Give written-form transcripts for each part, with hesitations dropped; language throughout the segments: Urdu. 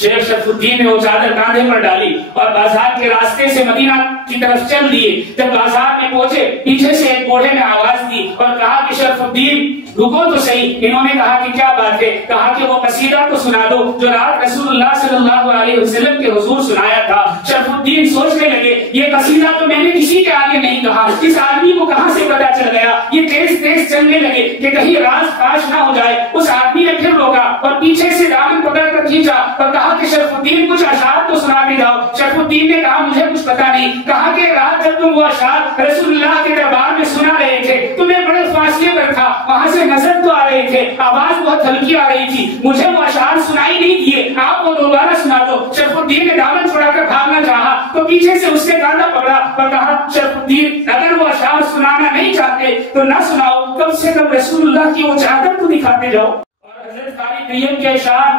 شیخ شرف الدین نے وہ چادر کاندھے پر ڈالی اور بازار کے راستے سے مدینہ کی طرف چل دیے۔ جب بازار میں پہنچے پیچھے سے ایک بوڑھے نے آواز دی اور کہا کہ شرف الدین رکو تو صحیح۔ انہوں نے کہا کہ کیا بات ہے؟ کہا کہ وہ قصیدہ کو سنا دو جو رات رسول اللہ صلی اللہ علیہ وسلم کے حضور سنایا تھا۔ شرف الدین سوچنے لگے یہ قصیدہ تو میں نے کسی کے آگے نہیں کہا، اس آدمی کو کہاں سے پتا چل گیا؟ یہ تیز تیز چلنے لگے کہ کہیں راز فاش نہ ہو جائے۔ اس آدمی نے پھر روکا اور پیچھے سے دامن پکڑ کر کھینچا اور کہا کہ شرف الدین کچھ اشعار تو سنا کے جاؤ۔ شرف الدین نے کہا مجھے کچھ پتا نہیں۔ کہا کہ رات جب تم وہ اشعار رسول اللہ کے دربار میں سنا رہے تھے تمہیں بڑے فاصلے پر تھا، وہاں سے نظر تو آ رہے تھے، آواز بہت ہلکی آ رہی تھی، مجھے وہ اشعار سنائی نہیں دیے، آپ وہ دوبارہ سنا دو۔ شرف الدین نے دامن چھڑا کر بھاگنا چاہا تو پیچھے سے اس نے کاندھا پکڑا اور کہا شرف الدین اگر وہ اشعار سنانا نہیں چاہتے تو نہ سناؤ، کم سے کم رسول اللہ کی وہ چادر تو دکھاتے جاؤ۔ اور حضرت قاری کریم کے اشعار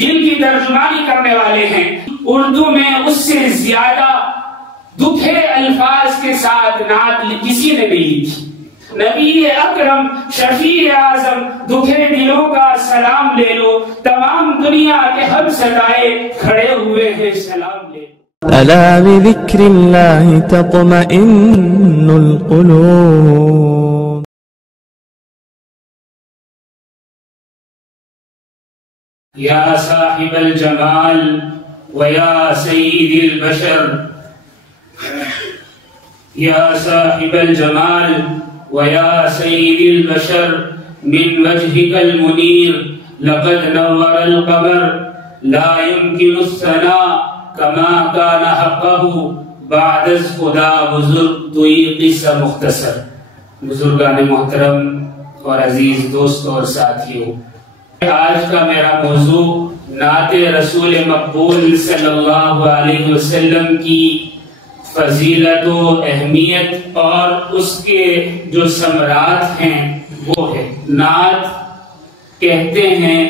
دل کی ترجمانی کرنے والے ہیں۔ اردو میں اس سے زیادہ دکھے الفاظ کے ساتھ نعت کسی نے نہیں لکھی۔ نبی اکرم شفیع اعظم دکھے دلوں کا سلام لے لو، تمام دنیا کے ہم ستائے کھڑے ہوئے ہیں سلام لے لو۔ ألا بذكر الله تطمئن القلوب یا صاحب الجمال ویا سید البشر، یا صاحب الجمال ویا سید البشر، من وجهك المنیر لقد نور القمر، لا يمكن الثناء کما کان حقه بعد از خدا بزرگ تو یہ قصہ مختصر۔ بزرگان محترم اور عزیز دوستوں اور ساتھیوں، آج کا میرا موضوع نعت رسول مقبول صلی اللہ علیہ وسلم کی فضیلت و اہمیت اور اس کے جو ثمرات ہیں وہ ہے۔ نعت کہتے ہیں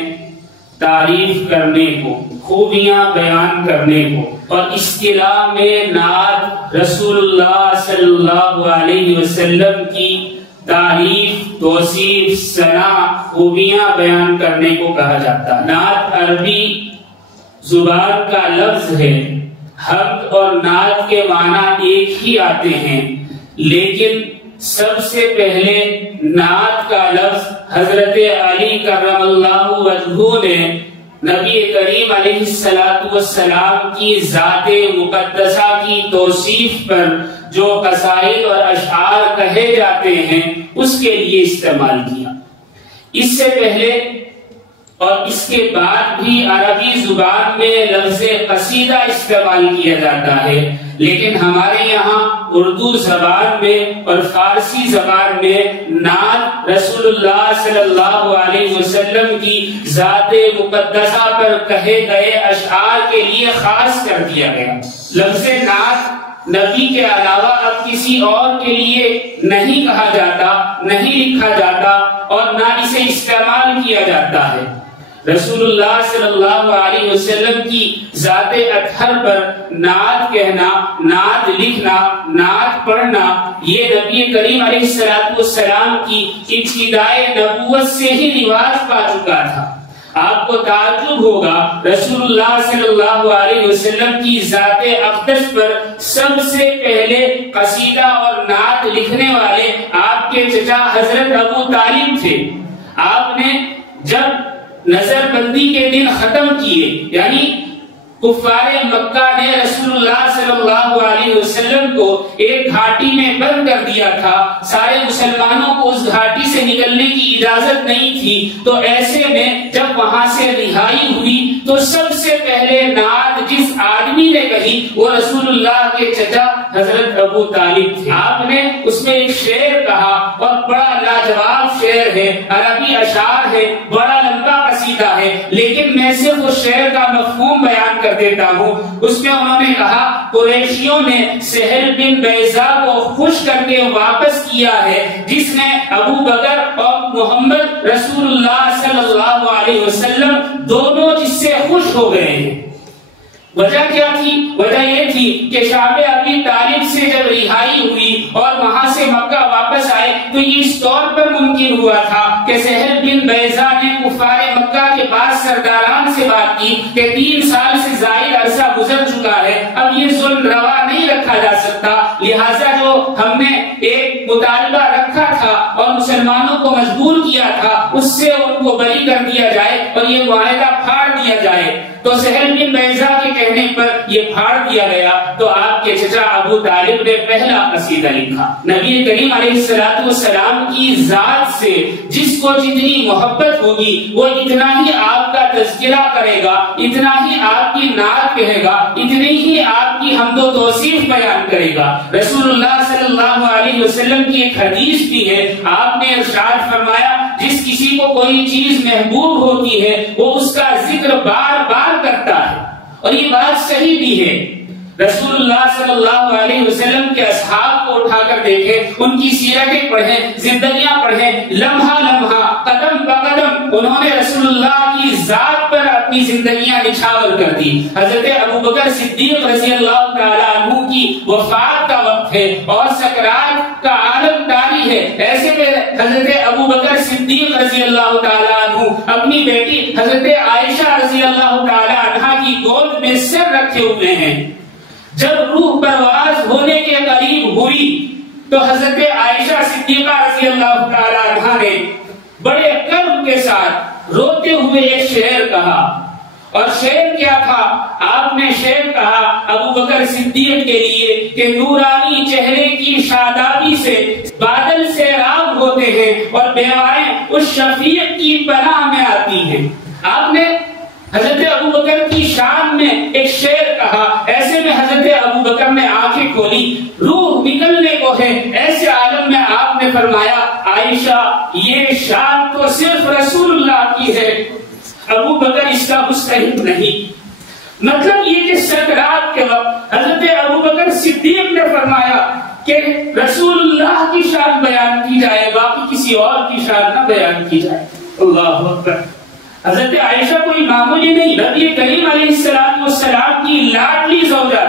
تعریف کرنے کو، خوبیاں بیان کرنے کو، اور اصطلاح میں نعت رسول اللہ صلی اللہ علیہ وسلم کی تعریف، توصیف، ثنا، خوبیاں بیان کرنے کو کہا جاتا ہے۔ نعت عربی زبان کا لفظ ہے، حمد اور نعت کے معنی ایک ہی آتے ہیں، لیکن سب سے پہلے نعت کا لفظ حضرت علی کرم اللہ وجہہ نے نبی کریم علیہ السلام کی ذات مقدسہ کی توصیف پر جو قصائد اور اشعار کہے جاتے ہیں اس کے لیے استعمال کیا۔ اس سے پہلے اور اس کے بعد بھی عربی زبان میں لفظ قصیدہ استعمال کیا جاتا ہے، لیکن ہمارے یہاں اردو زبان میں اور فارسی زبان میں نعت رسول اللہ صلی اللہ علیہ وسلم کی ذات مقدسہ پر کہے گئے اشعار کے لیے خاص کر دیا گیا۔ لفظ نعت نبی کے علاوہ اب کسی اور کے لیے نہیں کہا جاتا، نہیں لکھا جاتا اور نہ اسے استعمال کیا جاتا ہے۔ رسول اللہ صلی اللہ علیہ وسلم کی ذات اطہر پر نعت کہنا، نعت لکھنا، نعت پڑھنا یہ نبی کریم علیہ السلام کی ابتدائے نبوت سے ہی رواج پا چکا تھا۔ آپ کو تعجب ہوگا رسول اللہ صلی اللہ علیہ وسلم کی ذات اقدس پر سب سے پہلے قصیدہ اور نعت لکھنے والے آپ کے چچا حضرت ابو طالب تھے۔ آپ نے جب نظر بندی کے دن ختم کیے، یعنی کفار مکہ نے رسول اللہ صلی اللہ علیہ وسلم کو ایک گھاٹی میں بند کر دیا تھا، سارے مسلمانوں کو اس گھاٹی سے نکلنے کی اجازت نہیں تھی، تو ایسے میں جب وہاں سے رہائی ہوئی تو سب سے پہلے نعت جس آدمی نے کہی وہ رسول اللہ کے چچا حضرت ابو طالب تھے۔ آپ نے اس میں ایک شعر کہا اور بڑا لاجواب شعر ہے، عربی اشعار ہے، بڑا لمبا قصیدہ ہے، لیکن میں صرف اس شعر کا مفہوم بیان کر دیتا ہوں۔ اس میں انہوں نے کہا قریشیوں نے سہل بن بیضا کو خوش کر کے واپس کیا ہے، جس نے ابو بکر اور محمد رسول اللہ صلی اللہ علیہ وسلم دونوں جس سے خوش ہو گئے ہیں۔ وجہ کیا تھی؟ وجہ یہ تھی کہ شعب ابی طالب سے جب رہائی ہوئی اور وہاں سے مکہ واپس آئے تو یہ اس طور پر ممکن ہوا تھا کہ سہل بن بیضا نے کفار مکہ کے بعد سرداران سے بات کی دی کہ 3 سال سے زائد عرصہ گزر چکا ہے، اب یہ ظلم روا نہیں رکھا جا سکتا، لہٰذا جو ہم نے ایک مطالبہ رکھا تھا اور مسلمانوں کو مجبور کیا تھا اس سے ان کو بری کر دیا جائے اور یہ معاہدہ پھاڑ دیا جائے۔ تو سہل بن بیضا کے کہنے پر یہ پھاڑ دیا گیا۔ تو آپ کے چچا ابو طالب نے پہلا قصیدہ لکھا۔ نبی کریم علیہ السلام کی ذات سے جس کو جتنی محبت ہوگی وہ اتنا ہی آپ کا تذکرہ کرے گا، اتنا ہی آپ کی نعت کہے گا، اتنی ہی آپ کی حمد و توصیف بیان کرے گا۔ رسول اللہ صلی اللہ علیہ وسلم کی ایک حدیث بھی ہے، آپ نے ارشاد فرمایا جس کسی کو کوئی چیز محبوب ہوتی ہے وہ اس کا ذکر بار بار کرتا ہے، اور یہ بات صحیح بھی ہے۔ رسول اللہ صلی اللہ علیہ وسلم کے اصحاب کو اٹھا کر دیکھیں، ان کی سیرتیں پڑھیں، زندگیاں پڑھیں، لمحہ لمحہ قدم بقدم انہوں نے رسول اللہ کی ذات پر اپنی زندگیاں نچھاور کر دی۔ حضرت ابوبکر صدیق رضی اللہ تعالیٰ عنہ کی وفات کا وقت ہے اور سکرات کا عالم طاری ہے، ایسے میں حضرت ابوبکر صدیق رضی اللہ تعالیٰ عنہ اپنی بیٹی حضرت عائشہ رضی اللہ تعالیٰ عنہ کی گود میں سر رکھے ہوئے ہیں۔ جب روح پرواز ہونے کے قریب ہوئی تو حضرت عائشہ صدیقہ رضی اللہ تعالیٰ عنہ نے بڑے کرب کے ساتھ روتے ہوئے ایک شعر کہا، اور شعر کیا تھا؟ آپ نے شعر کہا ابوبکر صدیق کے لیے کہ نورانی چہرے کی شادابی سے بادل سیراب ہوتے ہیں اور بیوائیں اس شفیق کی پناہ میں آتی ہیں۔ آپ نے حضرت ابوبکر کی شان میں ایک شعر کہا، ایسے میں حضرت ابوبکر نے آنکھیں کھولی، روح نکلنے کو ہے، ایسے عالم میں آپ نے فرمایا عائشہ یہ شان تو صرف رسول اللہ کی ہے، ابوبکر اس کا مستحق نہیں۔ مطلب یہ کہ سکرات کے وقت حضرت ابوبکر صدیق نے فرمایا کہ رسول اللہ کی شان بیان کی جائے، باقی کسی اور کی شان نہ بیان کی جائے۔ اللہ اکبر۔ حضرت عائشہ کوئی معمولی نہیں، نبی کریم علیہ السلام کی لاڈلی زوجہ،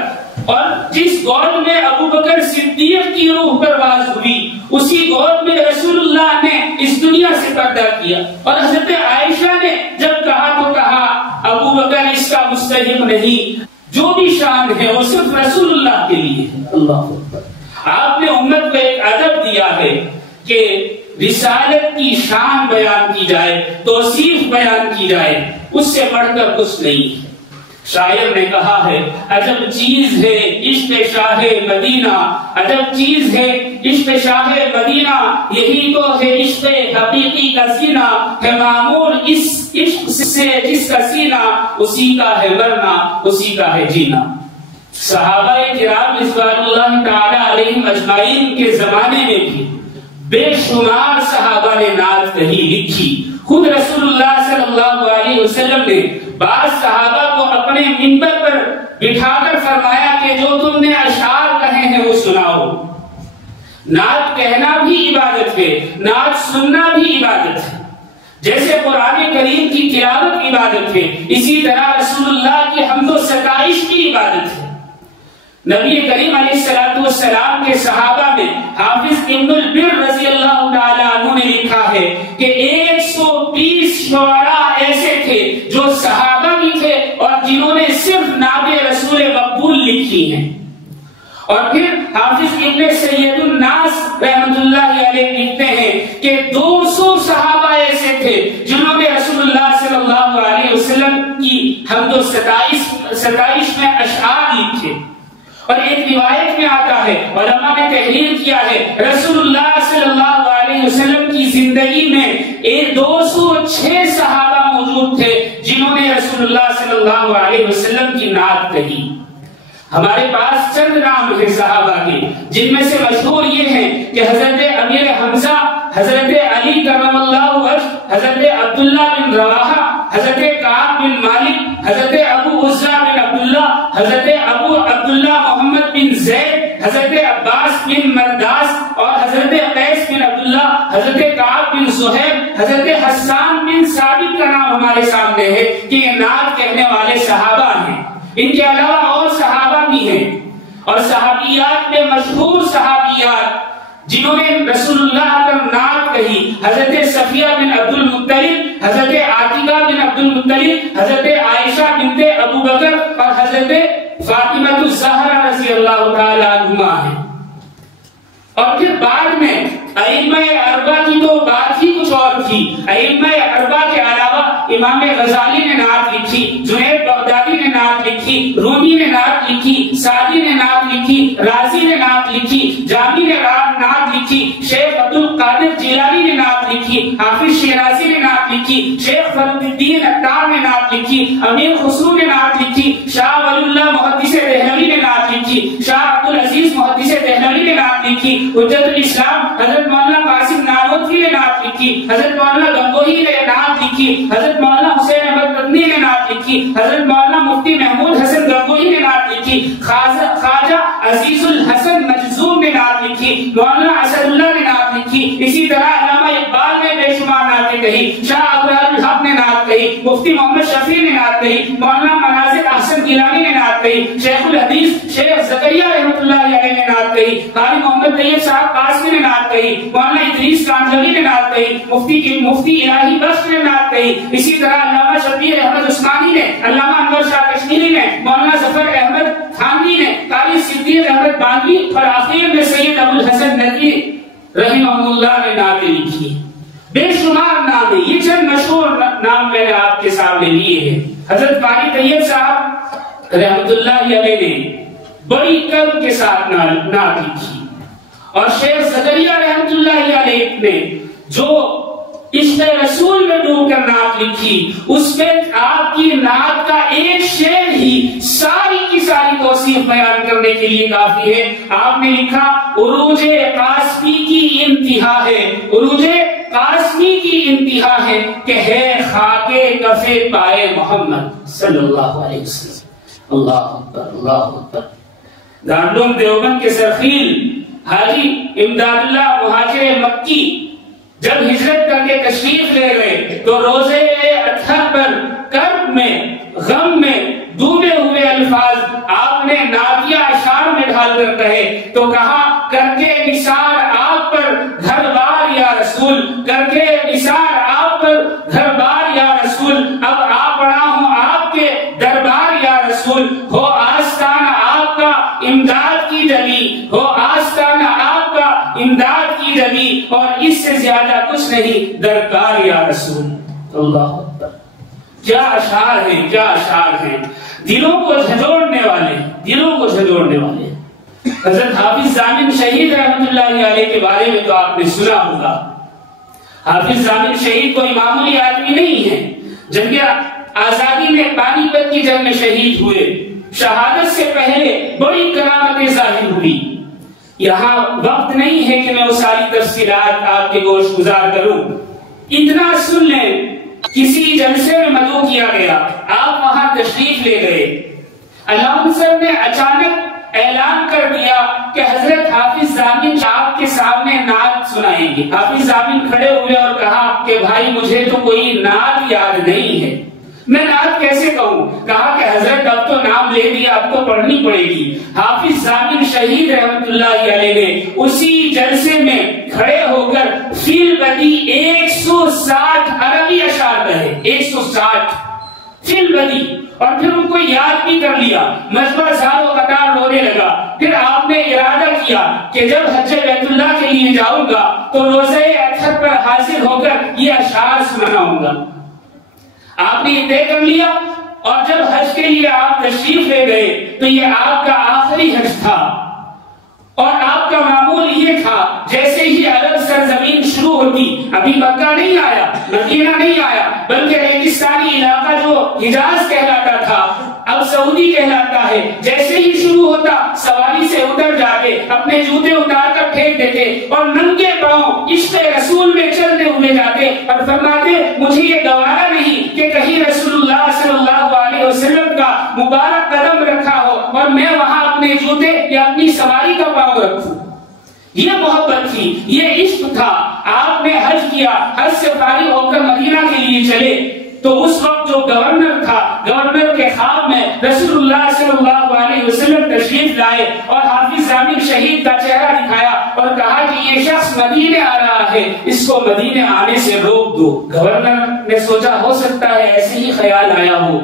اور جس گود میں ابوبکر صدیق کی روح پرواز ہوئی اسی گود میں رسول اللہ نے اس دنیا سے پردہ کیا، اور حضرت عائشہ نے جب کہا تو کہا ابوبکر اس کا مستحق نہیں، جو بھی شان ہے وہ صرف رسول اللہ کے لیے ہے۔ اللہ اکبر۔ آپ نے امت کو ایک ادب دیا ہے کہ رسالت کی شان بیان کی جائے، توصیف بیان کی جائے، اس سے بڑھ کر کچھ نہیں۔ شاعر نے کہا ہے عجب چیز ہے عشق شاہ مدینہ، عجب چیز ہے عشق شاہ مدینہ، یہی تو ہے عشق حقیقی کا سینہ، ہے معمور اس عشق سے جس کا سینہ، اسی کا ہے مرنا اسی کا ہے جینا۔ صحابہ کرام رضوان اللہ تعالی علیہم اجمعین کے زمانے میں بھی بے شمار صحابہ نے نعت کہی لکھی۔ خود رسول اللہ صلی اللہ علیہ وسلم نے بعض صحابہ کو اپنے منبر پر بٹھا کر فرمایا کہ جو تم نے اشعار کہے ہیں وہ سناؤ۔ نعت کہنا بھی عبادت ہے، نعت سننا بھی عبادت ہے۔ جیسے قرآن کریم کی تلاوت عبادت ہے، اسی طرح رسول اللہ کی حمد و ستائش کی عبادت ہے۔ نبی کریم علیہ السلام کے صحابہ میں حافظ ابن البر رضی اللہ تعالیٰ عنہ نے لکھا ہے کہ 120 شعراء ایسے تھے جو صحابہ بھی تھے اور جنہوں نے صرف نعت رسول مقبول لکھی ہیں۔ اور پھر حافظ ابن سید الناس رحمت اللہ علیہ لکھتے ہیں کہ 200 صحابہ ایسے تھے جنہوں نے رسول اللہ صلی اللہ علیہ وسلم کی حمد و ستائش میں اشعار لکھے۔ اور ایک روایت میں آتا ہے، علماء نے تحریر کیا ہے، رسول اللہ صلی اللہ علیہ وسلم کی زندگی میں 206 صحابہ موجود تھے جنہوں نے رسول اللہ صلی اللہ علیہ وسلم کی نعت کہی۔ ہمارے پاس چند نام ہیں صحابہ کے، جن میں سے مشہور یہ ہیں کہ حضرت امیر حمزہ، حضرت علی کرم اللہ وجہ، حضرت عبداللہ بن رواحہ، حضرت کعب بن مالک، حضرت ابو عزہ بن عبداللہ، حضرت ابو عبداللہ محمد بن زید، حضرت عباس بن مرداس اور حضرت قیس بن عبداللہ، حضرت کعب بن زہیر، حضرت حسان بن ثابت کا نام ہمارے سامنے ہے کہ یہ نعت کہنے والے صحابہ ہیں۔ ان کے علاوہ اور صحابہ بھی ہیں، اور صحابیات میں مشہور صحابیات جنہوں نے رسول اللہ پر نعت کہی، حضرت صفیہ بن عبد المطلب، حضرت عاتقہ بن عبد المطلب، حضرت عائشہ بنت ابو بکر اور حضرت فاطمہ الزہرا رضی اللہ تعالی عنہما ہیں۔ اور پھر بعد میں ائمہ اربعہ کی تو بات ہی کچھ اور تھی۔ ائمہ اربعہ کے علاوہ امام غزالی نے نعت لکھی، جنید بغدادی نے نعت لکھی، رومی نے نعت لکھی، سعدی نے نعت لکھی، رازی نے نعت لکھی، جامی نے نعت لکھی، شیخ عبد القادر جیلانی نے نعت لکھی، حافظ شیرازی نے نعت لکھی، شیخ فرید الدین عطار نے نعت لکھی، امیر خسرو نے نعت لکھی، شاہ ولی اللہ محدث دہلوی نے نعت لکھی، شاہ عبد العزیز محدث دہلوی نے نعت لکھی، حجت الاسلام حضرت مولانا قاسم نانوتوی نے نعت لکھی، حضرت مولانا گنگوہی نے نعت لکھی، حضرت مولانا حسین احمد مدنی نے نعت لکھی، حضرت مولانا مفتی محمود حسن گنگوہی نے نعت لکھی، خواجہ عزیز الحسن مجذوم نے نعت لکھی، مولانا اسد اللہ نے نعت لکھی، اسی طرح علامہ اقبال نے بے شمار نعتیں کہی، شاہ ابرار الحق نے نعت کہی، مفتی محمد شفیع نے نعت کہی، مولانا مناظر احسن گیلانی نے نعت کہی، شیخ الحدیث شیخ زکریا رحمۃ اللہ علیہ نے نعت کہی، قاری محمد طیب صاحب قاسمی نے نعت کہی، مولانا ادریس کانجوی نے نعت کہی، مفتی الہی بخش نے نعت کہی، اسی طرح علامہ شبیر احمد عثمانی نے، علامہ انور شاہ کشمیری نے، مولانا ظفر احمد تھانوی نے، قاری صدیق احمد باندھی اور آخر میں سید ابو الحسن ندوی رحمہ اللہ نے نعتیں لکھی۔ بے شمار نام ہیں، یہ چند مشہور نام میں نے آپ کے سامنے لیے ہیں۔ حضرت قاری طیب صاحب رحمۃ اللہ علیہ نے بڑی قلب کے ساتھ نعت لکھی، اور شیخ زکریا رحمۃ اللہ علیہ نے جو عشق رسول میں ڈوب کر نعت لکھی، اس میں آپ کی نعت کا ایک شعر ہی ساری کی ساری توصیف بیان کرنے کے لیے کافی ہے۔ آپ نے لکھا عروج قاسمی کی انتہا ہے، عروج قاسمی کی انتہا ہے کہ ہے خاک کف پائے محمد صلی اللہ علیہ وسلم۔ اللہ اکبر، اللہ اکبر۔ دارالعلوم دیوبند کے سرخیل حاجی امداد اللہ مہاجر مکی جب ہجرت کر کے تشریف لے گئے تو روزے اطہر پر کرب میں، غم میں ڈوبے ہوئے الفاظ آپ نے نادیہ اشعار میں ڈھال کر کہے تو کہا کر کے نثار آپ پر گھر بار یا رسول، کر کے نثار آپ پر گھر بار یا رسول، اب آ پڑا ہوں آپ کے دربار یا رسول، ہو آستانہ آپ کا امداد کی جلی، ہو آستانہ آپ کا امداد کی جلی، اور اس سے زیادہ کچھ نہیں درکار یا رسول۔ اللہ اکبر، کیا اشعار ہیں، کیا اشعار ہیں، دلوں کو جھنجھوڑنے والے، دلوں کو جھنجھوڑنے والے۔ حضرت حافظ ضامن شہید رحمۃ اللہ علیہ کے بارے میں تو آپ نے سنا ہوگا۔ حافظ ضامن شہید کوئی معمولی آدمی نہیں ہے، جنگ آزادی میں پانی پت کی جنگ میں شہید ہوئے، شہادت سے پہلے بڑی کرامتیں ظاہر ہوئی۔ یہاں وقت نہیں ہے کہ میں وہ ساری تفصیلات آپ کے گوش گزار کروں، اتنا سن لیں کسی جلسے میں مدعو کیا گیا، آپ وہاں تشریف لے گئے، اناؤنسر نے اچانک اعلان کر دیا کہ حضرت حافظ ضامن آپ کے سامنے نعت سنائیں گے۔ حافظ ضامن کھڑے ہوئے اور کہا کہ بھائی مجھے تو کوئی نعت یاد نہیں ہے، میں نعت کیسے کہوں؟ کہا کہ حضرت اب تو نام لے دیا، اب تو پڑھنی پڑے گی۔ حافظ ضامن شہید رحمت اللہ علیہ نے اسی جلسے میں کھڑے ہو کر فی البدی 160 عربی اشعار کہے، 160 فی البدی، اور پھر ان کو یاد بھی کر لیا۔ مجمع زار و قطار رونے لگا۔ پھر آپ نے ارادہ کیا کہ جب حج بیت اللہ کے لیے جاؤں گا تو روزہ اطہر پر حاضر ہو کر یہ اشعار سناؤں گا۔ آپ نے یہ طے کر لیا، اور جب حج کے لیے آپ تشریف لے گئے تو یہ آپ کا آخری حج تھا، اور آپ کا معمول یہ تھا جیسے ہی عرب سرزمین شروع ہوتی، ابھی مکہ نہیں آیا، مدینہ نہیں آیا، بلکہ ریگستانی علاقہ جو حجاز کہلاتا تھا اب سعودی کہلاتا ہے، جیسے ہی شروع ہوتا سواری سے اتر جاتے، اپنے جوتے اتار کر پھینک دیتے اور ننگے پاؤں عشق رسول میں چلتے ہوئے جاتے اور فرماتے مجھے یہ گوارا نہیں کہ کہیں رسول اللہ صلی اللہ علیہ وسلم کا مبارک قدم رکھا ہو اور میں وہاں اپنے جوتے یا اپنی سواری کا پاؤں رکھوں۔ یہ محبت تھی، یہ عشق تھا۔ آپ نے حج کیا، حج سے فارغ ہو کر مدینہ کے لیے چلے تو اس وقت جو گورنر تھا، گورنر کے خواب میں رسول اللہ صلی اللہ علیہ وسلم تشریف لائے اور حافظ ضامن شہید کا چہرہ دکھایا اور کہا کہ یہ شخص مدینے آ رہا ہے، اس کو مدینے آنے سے روک دو۔ گورنر نے سوچا ہو سکتا ہے ایسے ہی خیال آیا ہو۔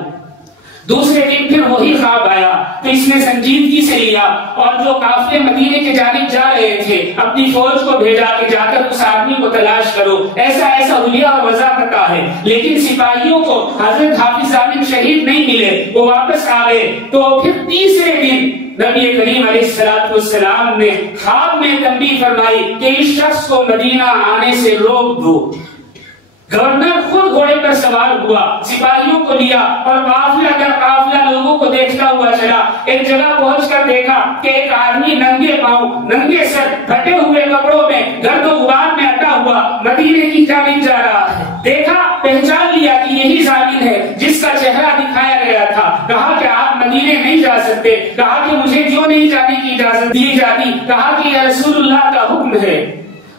دوسرے دن پھر وہی خواب آیا تو اس نے سنجیدگی سے لیا اور جو قافلے مدینے کے جانب جا رہے تھے اپنی فوج کو بھیجا کہ جا کر اس آدمی کو تلاش کرو، ایسا ایسا حلیہ اور وضاحت ہے۔ لیکن سپاہیوں کو حضرت حافظ ضامن شہید نہیں ملے، وہ واپس آ گئے۔ تو پھر تیسرے دن نبی کریم علیہ السلام نے خواب میں تنبیہ فرمائی کہ اس شخص کو مدینہ آنے سے روک دو۔ گورنر خود گھوڑے پر سوار ہوا، سپاہیوں کو لیا اور قافلہ در قافلہ لوگوں کو دیکھتا ہوا چلا۔ ایک جگہ پہنچ کر دیکھا کہ ایک آدمی ننگے پاؤں، ننگے سر، پھٹے ہوئے کپڑوں میں، گرد و غبار میں اٹا ہوا مدینے کی جانب جا رہا ہے۔ دیکھا، پہچان لیا کہ یہی ضامن ہے جس کا چہرہ دکھایا گیا تھا۔ کہا کہ آپ مدینے نہیں جا سکتے۔ کہا کہ مجھے کیوں نہیں جانے کی اجازت دی جاتی؟ کہا کہ یہ رسول اللہ کا حکم ہے۔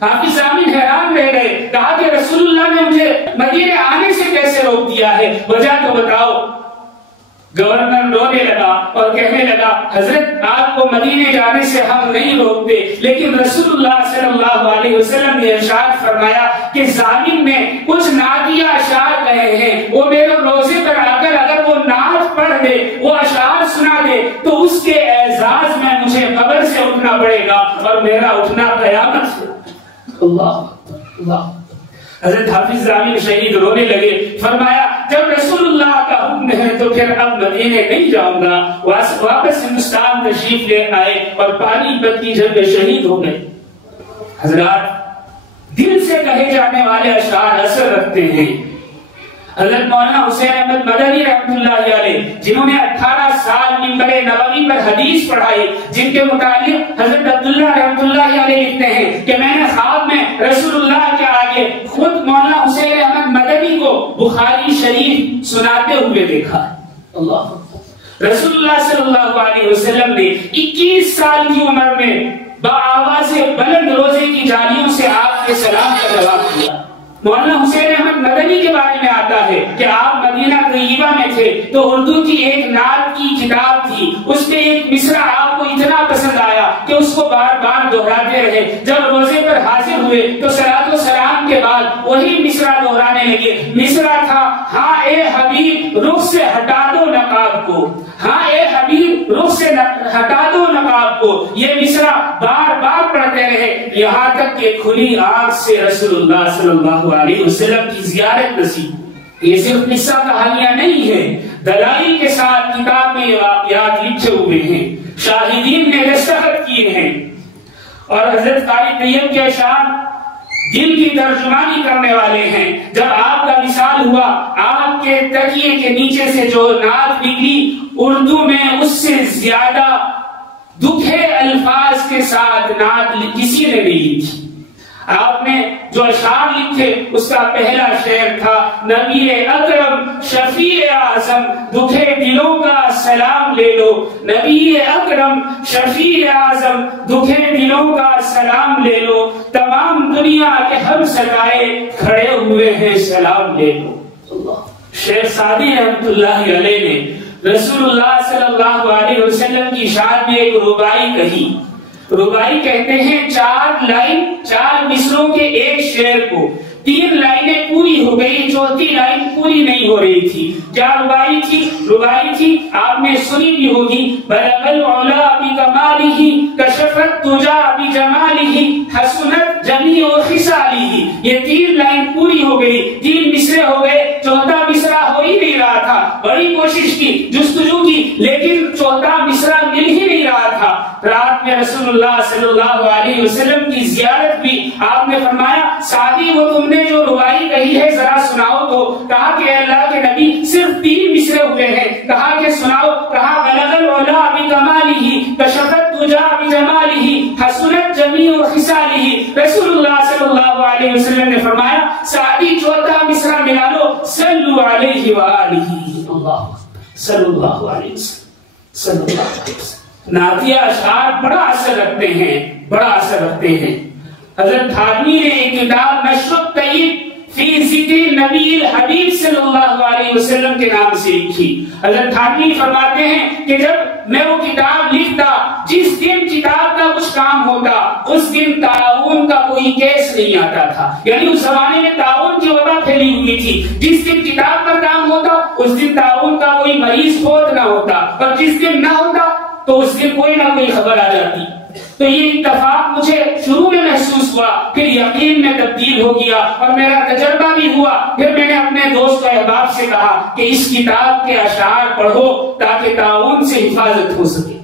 حافظ ضامن حیران رہ گئے، کہا کہ رسول اللہ نے مجھے مدینے آنے سے کیسے روک دیا ہے، وجہ تو بتاؤ۔ گورنر رونے لگا اور کہنے لگا حضرت آپ کو مدینے جانے سے ہم نہیں روکتے، لیکن رسول اللہ صلی اللہ علیہ وسلم نے ارشاد فرمایا کہ ضامن نے کچھ نعتیہ اشعار کہے ہیں، وہ میرے روزے پر آ کر اگر وہ نعت پڑھ دے، وہ اشعار سنا دے تو اس کے اعزاز میں مجھے قبر سے اٹھنا پڑے گا اور میرا اٹھنا قیامت سے۔ اللہ حضرت حافظ ضامن شہید رونے لگے، فرمایا جب رسول اللہ کا حکم ہے تو پھر اب مدینے نہیں جاؤں گا۔ واپس ہندوستان تشریف لے آئے اور پانی پت کی جنگ میں شہید ہو گئے۔ حضرات، دل سے کہے جانے والے اشعار اثر رکھتے ہیں۔ حضرت مولانا حسین احمد مدنی رحمۃ اللہ علیہ جنہوں نے 18 سال منبر نبوی پر حدیث پڑھائی، جن کے متعلق حضرت عبداللہ رحمۃ اللہ علیہ لکھتے ہیں کہ میں نے خواب میں رسول اللہ کے آگے خود مولانا حسین احمد مدنی کو بخاری شریف سناتے ہوئے دیکھا۔ اللہ رسول اللہ صلی اللہ علیہ وسلم نے 21 سال کی عمر میں بآواز بلند روزے کی جالیوں سے آپ کے سلام کا جواب دیا۔ مولانا حسین احمد مدنی کے بارے میں آتا ہے کہ آپ مدینہ طیبہ میں تھے تو اردو کی ایک نعت کی کتاب تھی، اس میں ایک مصرع آپ کو اتنا پسند آیا کہ اس کو بار بار دہراتے رہے۔ جب روزے پر حاضر ہوئے تو صلاۃ و سلام کے بعد وہی مصرع دہرانے لگے۔ مصرع تھا ہاں اے حبیب رخ سے ہٹا دو نقاب کو، ہاں اے حبیب رخ سے ہٹا دو نقاب کو۔ یہ مصرع بار بار پڑھتے رہے یہاں تک کہ کھلی آنکھ سے رسول اللہ صلی اللہ علیہ وسلم کی زیارت نصیب۔ یہ صرف قصہ کہانیاں نہیں ہیں، دلائل کے ساتھ کتاب میں یہ واقعات لکھے ہوئے ہیں، شاہدین نے دستخط کیے ہیں۔ اور حضرت قاری طیب کے اشعار دل کی ترجمانی کرنے والے ہیں۔ جب آپ کا وصال ہوا، آپ کے تکیے کے نیچے سے جو نعت نکلی اردو میں اس سے زیادہ دکھے الفاظ کے ساتھ نعت کسی نے نہیں لکھی۔ آپ نے جو اشعار لکھے اس کا پہلا شعر تھا نبی اکرم شفیع اعظم دکھے دلوں کا سلام لے لو، نبی اکرم شفیع اعظم دکھے دلوں کا سلام لے لو، تمام دنیا کے ہم ستائے کھڑے ہوئے ہیں سلام لے لو۔ شیخ سعدی رحمۃ اللہ علیہ نے رسول اللہ صلی اللہ علیہ وسلم کی شان میں ایک ربائی کہی۔ ربائی کہتے ہیں 4 لائن 4 مصروں کے ایک شعر کو 3 لائنیں پوری ہو گئی، چوتھی لائن پوری نہیں ہو رہی تھی۔ کیا ربائی تھی؟ ربائی تھی آپ نے سنی بھی ہوگی، بلغ العلا بکمالہ کشفت تجا بجمالہ حسنت جمیع خصالہ۔ یہ 3 لائن پوری ہو گئی، 3 مصرے ہو گئے، چوتھا مصرع ہو ہی نہیں رہا تھا۔ بڑی کوشش کی، جستجو کی، لیکن چوتھا مصرع مل ہی نہیں رہا تھا۔ رات میں رسول اللہ صلی اللہ علیہ وسلم کی زیارت بھی آپ نے فرمایا سعدی وہ تم نے جو ربائی کہی ہے ذرا سناؤ تو۔ کہا کہ اے اللہ کے نبی صرف 3 مصرے ہوئے ہیں۔ کہا کہ سناؤ۔ کہا بلغ العلا بکمالہ کشفت تجا بجمالہ حسنت جمیع خصالہ۔ رسول اللہ صلی اللہ علیہ وسلم نے فرمایا سعدی چوتھا مصرع ملا لو، صلو علیہ وآلہ۔ اللہ صلی اللہ علیہ وسلم، صلی اللہ علیہ وسلم۔ نعتیہ اشعار بڑا اثر رکھتے ہیں، بڑا اثر رکھتے ہیں۔ حضرت تھانوی نے ایک کتاب نشر الطیب فی ذکر نبی الحبیب صلی اللہ علیہ وسلم کے نام سے لکھی۔ حضرت تھانوی فرماتے ہیں کہ جب میں وہ کتاب لکھتا، جس دن کتاب کا کچھ کام ہوتا اس دن تعاون کا کوئی کیس نہیں آتا تھا، یعنی اس زمانے میں تعاون کی وبا پھیلی ہوئی تھی۔ جس دن کتاب پر کام ہوتا اس دن تعاون کا کوئی مریض فوت نہ ہوتا، اور جس دن نہ ہوتا تو اس دن کوئی نہ کوئی خبر آ جاتی۔ تو یہ اتفاق مجھے شروع میں محسوس ہوا، پھر یقین میں تبدیل ہو گیا اور میرا تجربہ بھی ہوا۔ پھر میں نے اپنے دوست و احباب سے کہا کہ اس کتاب کے اشعار پڑھو تاکہ تعاون سے حفاظت ہو سکے،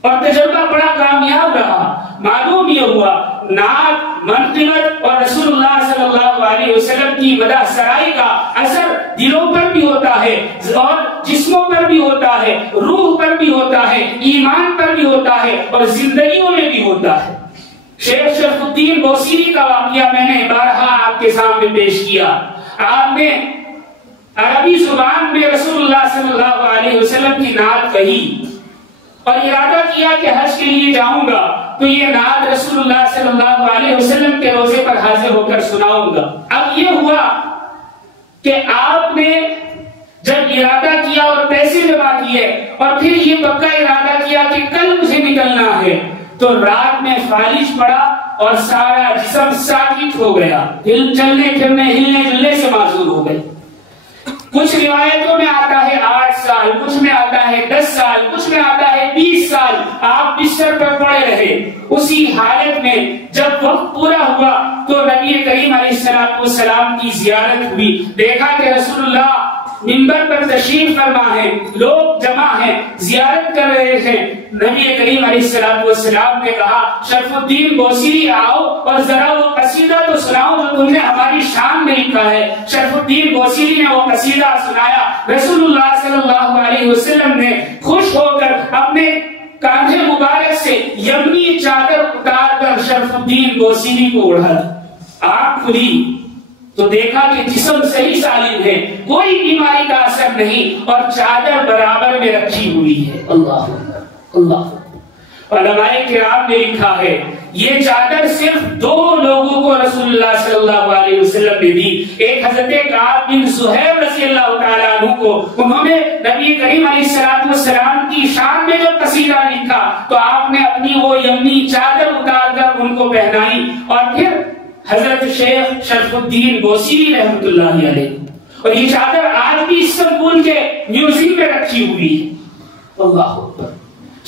اور تجربہ بڑا کامیاب رہا۔ معلوم یہ ہوا نعت، منقبت اور رسول اللہ صلی اللہ علیہ وسلم کی مدح سرائی کا اثر دلوں پر بھی ہوتا ہے اور جسموں پر بھی ہوتا ہے، روح پر بھی ہوتا ہے، ایمان پر بھی ہوتا ہے اور زندگیوں میں بھی ہوتا ہے۔ شیخ شرف الدین بوصیری کا واقعہ میں نے بارہا آپ کے سامنے پیش کیا۔ آپ نے عربی زبان میں رسول اللہ صلی اللہ علیہ وسلم کی نعت کہی اور ارادہ کیا کہ حج کے لیے جاؤں گا تو یہ نعت رسول اللہ صلی اللہ علیہ وسلم کے روزے پر حاضر ہو کر سناؤں گا۔ اب یہ ہوا کہ آپ نے جب ارادہ کیا اور پیسے جمع کیے اور پھر یہ پکا ارادہ کیا کہ کل مجھے نکلنا ہے، تو رات میں فالج پڑا اور سارا جسم ساکت ہو گیا، دل چلنے پھرنے ہلنے جلنے سے معذور ہو گئے۔ کچھ روایتوں میں آتا ہے 8 سال، کچھ میں آتا ہے 10 سال، کچھ میں آتا ہے 20 سال آپ بستر پر پڑے رہے۔ اسی حالت میں جب وقت پورا ہوا تو نبی کریم علیہ السلام کی زیارت ہوئی۔ دیکھا کہ رسول اللہ منبر پر تشریف فرما ہے، لوگ جمع ہیں، زیارت کر رہے ہیں۔ نبی کریم علیہ السلام نے کہا شرف الدین بوصیری آؤ اور ذرا وہ قصیدہ تو سناؤ جو تم نے ہماری شان میں لکھا ہے۔ شرف الدین بوصیری نے وہ قصیدہ سنایا۔ رسول اللہ صلی اللہ علیہ وسلم نے خوش ہو کر اپنے کاندھے مبارک سے یمنی چادر اتار کر شرف الدین بوصیری کو اڑا دی۔ آنکھ کھلی تو دیکھا کہ جسم صحیح سالم ہے، کوئی بیماری کا اثر نہیں اور چادر برابر میں رکھی ہوئی ہے۔ اللہ اللہ۔ علماء کرام نے لکھا ہے یہ چادر صرف 2 لوگوں کو رسول اللہ صلی اللہ علیہ وسلم نے دی۔ ایک حضرت کعب بن زہیر رضی اللہ تعالیٰ عنہ کو، انہوں نے نبی کریم علیہ السلام کی شان میں جو قصیدہ لکھا تو آپ نے اپنی وہ یمنی چادر اتار کر ان کو پہنائی، اور پھر حضرت شیخ شرف الدین بوصیری رحمۃ اللہ علیہ، اور یہ چادر آج بھی استنبول کے میوزیم میں رکھی ہوئی ہے۔ اللہ اکبر۔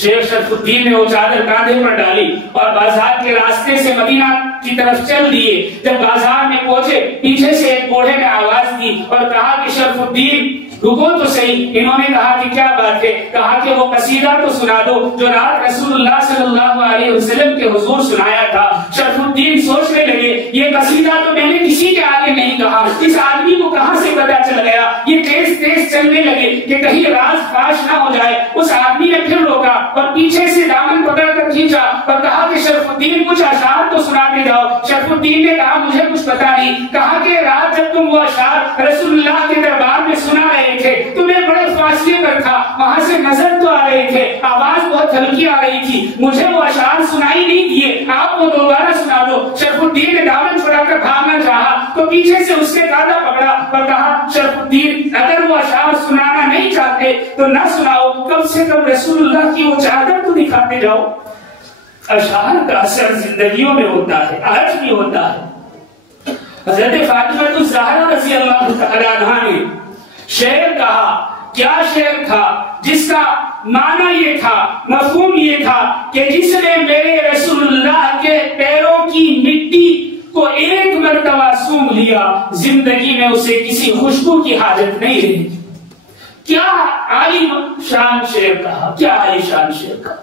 شیخ شرف الدین نے وہ چادر کاندھے پر ڈالی اور بازار کے راستے سے مدینہ کی طرف چل دیے۔ جب بازار میں پہنچے پیچھے سے ایک بوڑھے نے آواز دی اور کہا کہ شرف الدین رکو تو صحیح۔ انہوں نے کہا کہ کیا بات ہے؟ کہا کہ وہ قصیدہ تو سنا دو جو رات رسول اللہ صلی اللہ علیہ وسلم کے حضور سنایا تھا۔ شرف الدین سوچنے لگے یہ قصیدہ تو میں نے کسی کے آگے نہیں کہا، اس آدمی کو کہاں سے پتا چل گیا؟ یہ تیز تیز چلنے لگے کہ کہیں راز فاش نہ ہو جائے۔ اس آدمی نے پھر روکا اور پیچھے سے دامن پکڑ کر کھینچا اور کہا کہ شرف الدین کچھ اشعار تو سنا کے جاؤ۔ شرف الدین نے کہا مجھے کچھ پتا نہیں۔ کہا کہ رات جب تم وہ اشعار رسول اللہ کے دربار میں سنا رہے تھے تمہیں بڑے فاصلے پر تھا، وہاں سے نظر تو آ رہے تھے، آواز بہت ہلکی آ رہی تھی، مجھے وہ اشعار سنائی نہیں دیے، آپ وہ دوبارہ سنا دو۔ شرف الدین نے دامن چھڑا کر بھاگنا چاہا تو پیچھے سے اس کے کاندھا پکڑا اور کہا شرف الدین اگر وہ اشعار سنانا نہیں چاہتے تو نہ سناؤ، کم سے کم رسول اللہ کی وہ چادر تو دکھاتے جاؤ۔ اشعار کا اثر زندگیوں میں ہوتا ہے، آج بھی ہوتا ہے۔ حضرت فاطمہ الزہرا رضی اللہ تعالی عنہا نے شعر کہا، کیا شعر تھا جس کا معنی یہ تھا، مفہوم یہ تھا کہ جس نے میرے رسول اللہ کے پیروں کی مٹی کو ایک مرتبہ سونگھ لیا زندگی میں اسے کسی خوشبو کی حاجت نہیں رہی۔ کیا عالی شان شعر کہا، کیا عالی شان شعر کہا۔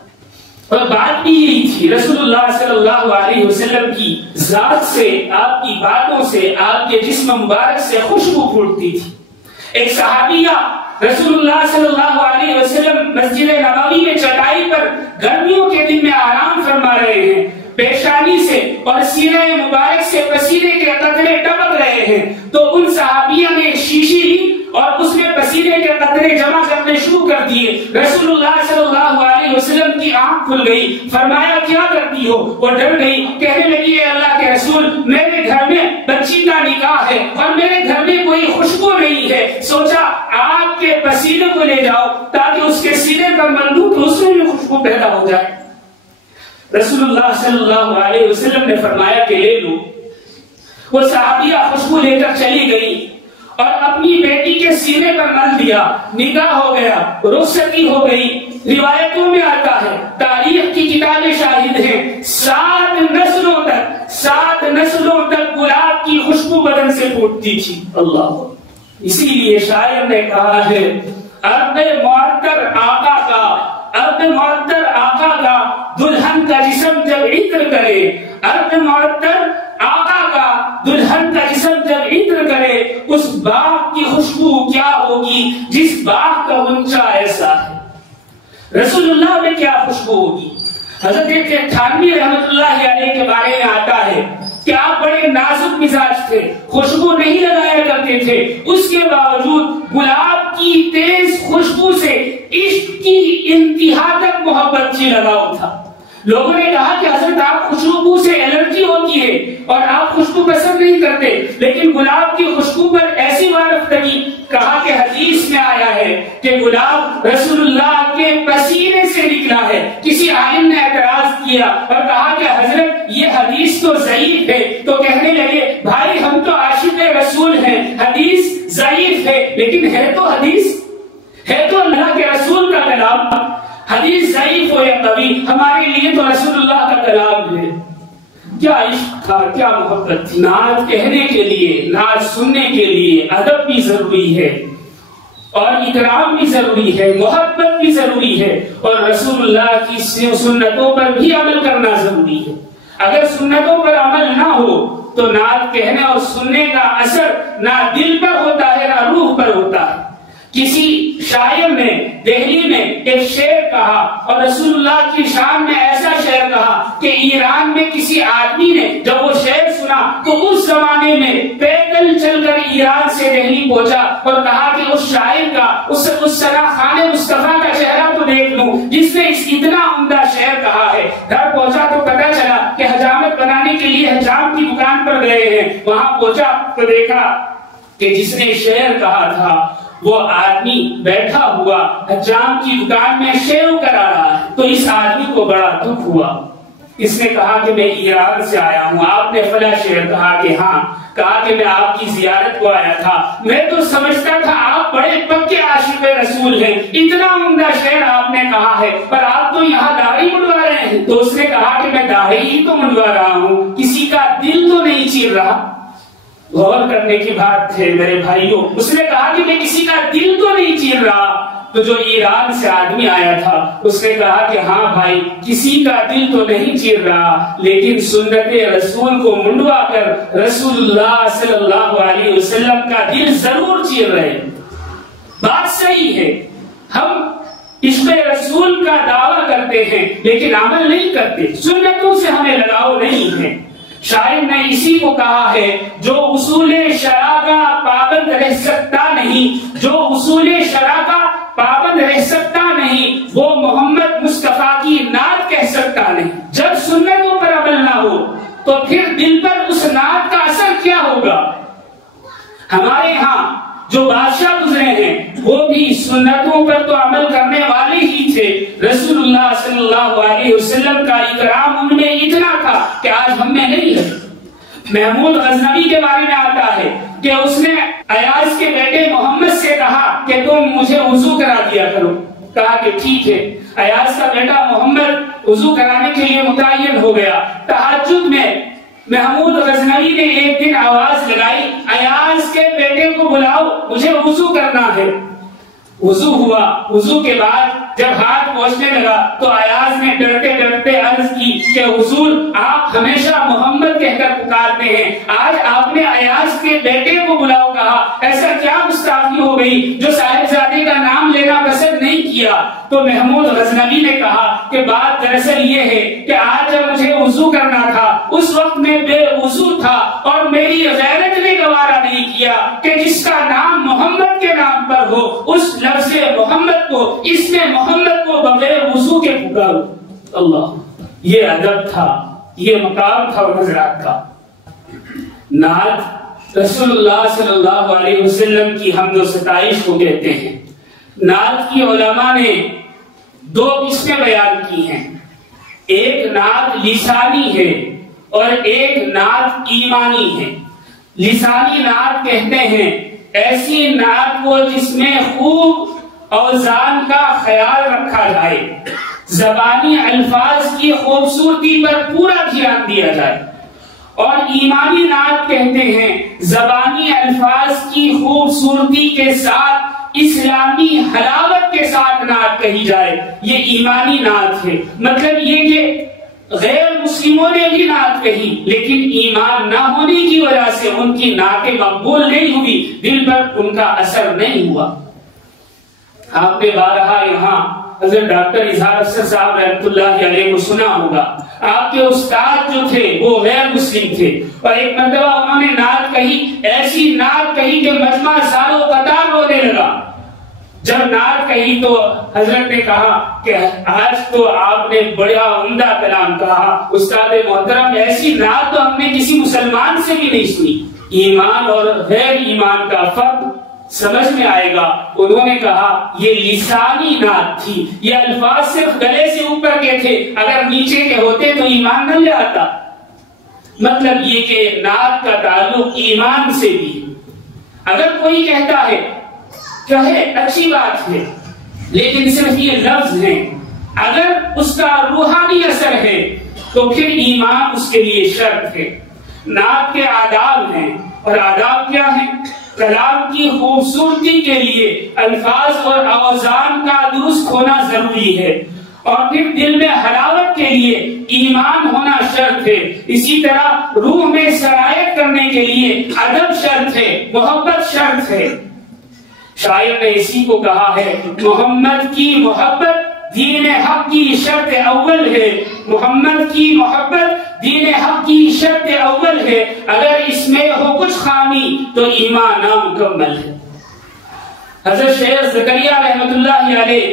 اور بات بھی یہی تھی، رسول اللہ صلی اللہ علیہ وسلم کی ذات سے، آپ کی باتوں سے، آپ کے جسم مبارک سے خوشبو پھوٹتی تھی۔ ایک صحابیہ رسول اللہ صلی اللہ علیہ وسلم مسجد نبوی میں چٹائی پر گرمیوں کے دن میں آرام فرما رہے ہیں، پیشانی سے اور سینہ مبارک سے پسینے کے قطرے ٹپک رہے ہیں، تو ان صحابیہ نے ایک شیشی لی اور اس میں پسینے کے قطرے پتھرے جمع کرنے شروع کر دیے. رسول اللہ صلی اللہ علیہ وسلم کی آنکھ کھل گئی. فرمایا کیا کرتی ہو؟ وہ ڈر گئی. کہنے لگی اے اللہ کے رسول میرے گھر میں بچی کا نکاح ہے اور میرے گھر میں کوئی خوشبو نہیں ہے. سوچا آپ کے پسینے کو لے جاؤ تاکہ اس کے سینے پر ملبوس ہو اس میں بھی خوشبو پیدا ہو جائے. رسول اللہ صلی اللہ علیہ وسلم نے فرمایا کہ لے لو. وہ صحابیہ خوشبو لے کر چلی گئی اور اپنی بیٹی کے سینے پر مل دیا. نکاح ہو گیا, رخصتی ہو گئی. روایتوں میں آتا ہے, تاریخ کی کتابیں شاہد ہیں, 7 نسلوں تک گلاب کی خوشبو بدن سے پھوٹتی تھی. اللہ, اسی لیے شاعر نے کہا ہے ارد معطر آقا کا دلہن کا جسم جب عطر کرے. ارد معطر آقا کا دلہن کا جسم جب عطر کرے اس باغ کی خوشبو کیا ہوگی جس باغ کا غنچہ ایسا ہے. رسول اللہ میں کیا خوشبو ہوگی. حضرت تھانوی رحمت اللہ علیہ کے بارے میں آتا ہے کہ آپ بڑے نازک مزاج تھے, خوشبو نہیں لگایا کرتے تھے. اس کے باوجود گلاب کی تیز خوشبو سے عشق کی انتہا تک محبت کی لگاؤ تھا. لوگوں نے کہا کہ حضرت آپ خوشبو سے الرجی ہوتی ہے اور آپ خوشبو پسند نہیں کرتے, لیکن گلاب کی خوشبو پر ایسی وارفتگی. کہا کہ حدیث میں آیا ہے کہ گلاب رسول اللہ کے پسینے سے نکلا ہے. کسی عالم نے اعتراض کیا اور کہا کہ حضرت یہ حدیث تو ضعیف ہے. تو کہنے لگے بھائی ہم تو عاشق رسول ہیں, حدیث ضعیف ہے لیکن ہے تو حدیث, ہے تو اللہ کے رسول کا کلام. حدیث ضعیف ہو یا قوی, ہمارے لیے تو رسول اللہ کا کلام ہے. کیا عشق تھا, کیا محبت تھی. نعت کہنے کے لیے, نعت سننے کے لیے ادب بھی ضروری ہے اور اکرام بھی ضروری ہے, محبت بھی ضروری ہے, اور رسول اللہ کی سنتوں پر بھی عمل کرنا ضروری ہے. اگر سنتوں پر عمل نہ ہو تو نعت کہنے اور سننے کا اثر نہ دل پر ہوتا ہے نہ روح پر ہوتا ہے. کسی شاعر نے دہلی میں ایک شعر کہا اور رسول اللہ کی شان میں ایسا شعر کہا کہ ایران میں کسی آدمی نے جب وہ شعر سنا تو اس زمانے میں پیدل چل کر ایران سے دہلی پہنچا اور کہا کہ اس شاعر کا, اس سنا خان مصطفیٰ کا چہرہ تو دیکھ لوں جس نے اس اتنا عمدہ شعر کہا ہے. گھر پہنچا تو پتہ چلا کہ حجامت بنانے کے لیے حجام کی دکان پر گئے ہیں. وہاں پہنچا تو دیکھا کہ جس نے شعر کہا تھا وہ آدمی بیٹھا ہوا حجام کی دکان میں شیو کرا رہا ہے. تو اس آدمی کو بڑا دکھ ہوا. اس نے کہا کہ میں ایران سے آیا ہوں, آپ نے فلاں شعر کہا کہ ہاں. کہا کہ میں آپ کی زیارت کو آیا تھا, میں تو سمجھتا تھا آپ بڑے پکے عاشق رسول ہیں, اتنا عمدہ شعر آپ نے کہا ہے, پر آپ تو یہاں داڑھی منڈوا رہے ہیں. تو اس نے کہا کہ میں داڑھی ہی تو منڈوا رہا ہوں, کسی کا دل تو نہیں چیر رہا. غور کرنے کی بات ہے میرے بھائیوں. اس نے کہا کہ میں کسی کا دل تو نہیں چیر رہا. تو جو ایران سے آدمی آیا تھا اس نے کہا کہ ہاں بھائی کسی کا دل تو نہیں چیر رہا, لیکن سنت رسول کو منڈوا کر رسول اللہ صلی اللہ علیہ وسلم کا دل ضرور چیر رہے. بات صحیح ہے, ہم عشق رسول کا دعویٰ کرتے ہیں لیکن عمل نہیں کرتے, سنتوں سے ہمیں لگاؤ نہیں ہے. شاعر نے اسی کو کہا ہے جو اصول شرع کا پابند رہ سکتا نہیں, جو اصول شرع کا پابند رہ سکتا نہیں وہ محمد مصطفیٰ کی نعت کہہ سکتا نہیں. جب سنتوں پر عمل نہ ہو تو پھر دل پر اس نعت کا اثر کیا ہوگا. ہمارے ہاں جو بادشاہ گزرے ہیں وہ بھی سنتوں پر تو عمل کرنے والے ہی تھے. رسول اللہ صلی اللہ علیہ وسلم کا اکرام ان میں اتنا تھا کہ آج ہم میں نہیں ہے. محمود غزنوی کے بارے میں آتا ہے کہ اس نے ایاز کے بیٹے محمد سے کہا کہ تم مجھے وضو کرا دیا کرو. کہا کہ ٹھیک ہے. ایاز کا بیٹا محمد وضو کرانے کے لیے متعین ہو گیا. تہجد میں محمود غزنوی نے ایک دن آواز لگائی, ایاز کے بیٹے کو بلاؤ مجھے وضو کرنا ہے. وضو ہوا. وضو کے بعد جب ہاتھ پہنچنے لگا تو ایاز نے ڈرتے ڈرتے عرض کی کہ حضور آپ ہمیشہ محمد کہہ کر پکارتے ہیں, آج آپ نے ایاز کے بیٹے کو بلاؤ کہا, ایسا کیا گستاخی ہو گئی جو صاحبزادے کا نام لینا پسند نہیں کیا. تو محمود غزنوی نے کہا کہ بات دراصل یہ ہے کہ آج جب مجھے وضو کرنا تھا اس وقت میں بے وضو تھا اور میری غیرت نے گوارا نہیں کیا کہ جس کا نام محمد محمد کے نام پر ہو، اس لفظ محمد کو، اس میں محمد کو بغیر وضو کے پکارو۔ اللہ، یہ ادب تھا، یہ مقام تھا حضرات کا۔ نعت رسول اللہ صلی اللہ علیہ وسلم کی حمد و ستائش کو کہتے ہیں۔ نعت کی علماء نے دو قسمیں بیان کی ہیں، ایک نعت لسانی ہے اور ایک نعت ایمانی ہے۔ لسانی نعت کہتے ہیں ایسی نعت کو جس میں خوب اوزان کا خیال رکھا جائے، زبانی الفاظ کی خوبصورتی پر پورا دھیان دیا جائے، اور ایمانی نعت کہتے ہیں زبانی الفاظ کی خوبصورتی کے ساتھ اسلامی حلاوت کے ساتھ نعت کہی جائے، یہ ایمانی نعت ہے۔ مطلب یہ کہ غیر مسلموں نے بھی نعت کہی لیکن ایمان نہ ہونے کی وجہ سے ان کی نعتیں مقبول نہیں ہوئی، دل پر ان کا اثر نہیں ہوا۔ آپ نے بارہا یہاں حضرت ڈاکٹر اظہار افسر صاحب رحمۃ اللہ علیہ کو سنا ہوگا، آپ کے استاد جو تھے وہ غیر مسلم تھے، اور ایک مرتبہ انہوں نے نعت کہی، ایسی نعت کہی کہ مجمع سالوں قطار رونے لگا۔ جب نعت کہی تو حضرت نے کہا کہ آج تو آپ نے بڑا عمدہ کلام کہا استاد محترم، ایسی نعت تو ہم نے کسی مسلمان سے بھی نہیں سنی۔ ایمان اور غیر ایمان کا فرق سمجھ میں آئے گا۔ انہوں نے کہا یہ لسانی نعت تھی، یہ الفاظ صرف گلے سے اوپر کے تھے، اگر نیچے کے ہوتے تو ایمان نہ لے آتا۔ مطلب یہ کہ نعت کا تعلق ایمان سے بھی۔ اگر کوئی کہتا ہے کہے اچھی بات ہے لیکن صرف یہ لفظ ہے، اگر اس کا روحانی اثر ہے تو پھر ایمان اس کے لیے شرط ہے۔ نعت کے آداب ہیں، اور آداب کیا ہیں؟ کلام کی خوبصورتی کے لیے الفاظ اور اوزان کا درست ہونا ضروری ہے، اور پھر دل میں حلاوت کے لیے ایمان ہونا شرط ہے۔ اسی طرح روح میں سرایت کرنے کے لیے ادب شرط ہے، محبت شرط ہے۔ شاعر نے اسی کو کہا ہے محمد کی محبت دین حق کی شرط اول ہے، محمد کی محبت دین حق کی شرط اول ہے، اگر اس میں ہو کچھ خامی تو ایمان نامکمل ہے۔ حضرت شیخ زکریا رحمۃ اللہ علیہ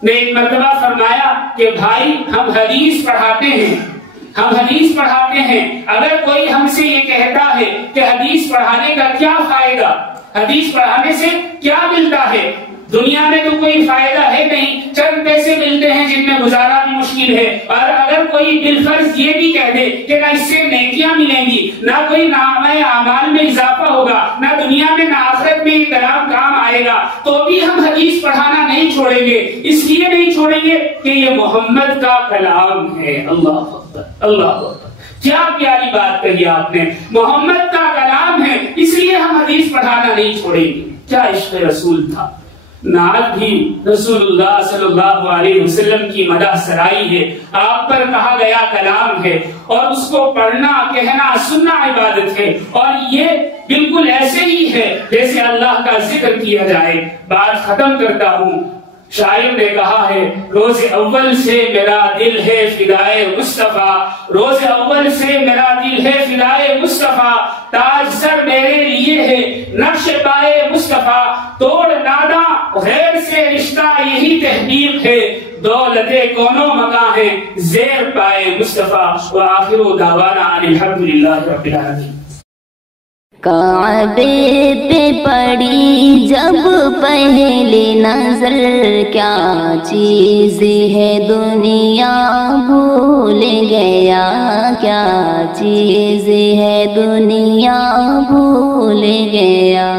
نے ایک مرتبہ فرمایا کہ بھائی ہم حدیث پڑھاتے ہیں، اگر کوئی ہم سے یہ کہتا ہے کہ حدیث پڑھانے کا کیا فائدہ، حدیث پڑھانے سے کیا ملتا ہے؟ دنیا میں تو کوئی فائدہ ہے نہیں، چند پیسے ملتے ہیں جن میں گزارا بھی مشکل ہے، اور اگر کوئی بالفرض یہ بھی کہہ دے کہ نہ اس سے نیکیاں ملیں گی، نہ کوئی نامہ اعمال میں اضافہ ہوگا، نہ دنیا میں نہ آخرت میں یہ کلام کام آئے گا، تو بھی ہم حدیث پڑھانا نہیں چھوڑیں گے۔ اس لیے نہیں چھوڑیں گے کہ یہ محمد کا کلام ہے۔ اللہ اکبر، اللہ اکبر، کیا پیاری بات کہی آپ نے، محمد کا کلام ہے اس لیے ہم حدیث پڑھانا نہیں چھوڑیں گے۔ کیا عشق رسول تھا۔ نعت بھی رسول اللہ صلی اللہ علیہ وسلم کی مدح سرائی ہے، آپ پر کہا گیا کلام ہے، اور اس کو پڑھنا، کہنا، سننا عبادت ہے، اور یہ بالکل ایسے ہی ہے جیسے اللہ کا ذکر کیا جائے۔ بات ختم کرتا ہوں، شاعر نے کہا ہے روز اول سے میرا دل ہے فدائے مصطفیٰ، روز اول سے میرا دل ہے فدائے مصطفیٰ، تاج سر میرے لیے ہے نقش پائے مصطفیٰ، توڑ نادا غیر سے رشتہ یہی تحقیق ہے، دولت کونوں مکاں ہے زیر پائے مصطفیٰ۔ وآخر دعوانا ان الحمدللہ رب العالمین۔ کعبے پہ پڑی جب پہلی نظر، کیا چیز ہے دنیا بھول گیا، کیا چیز ہے دنیا بھول گیا۔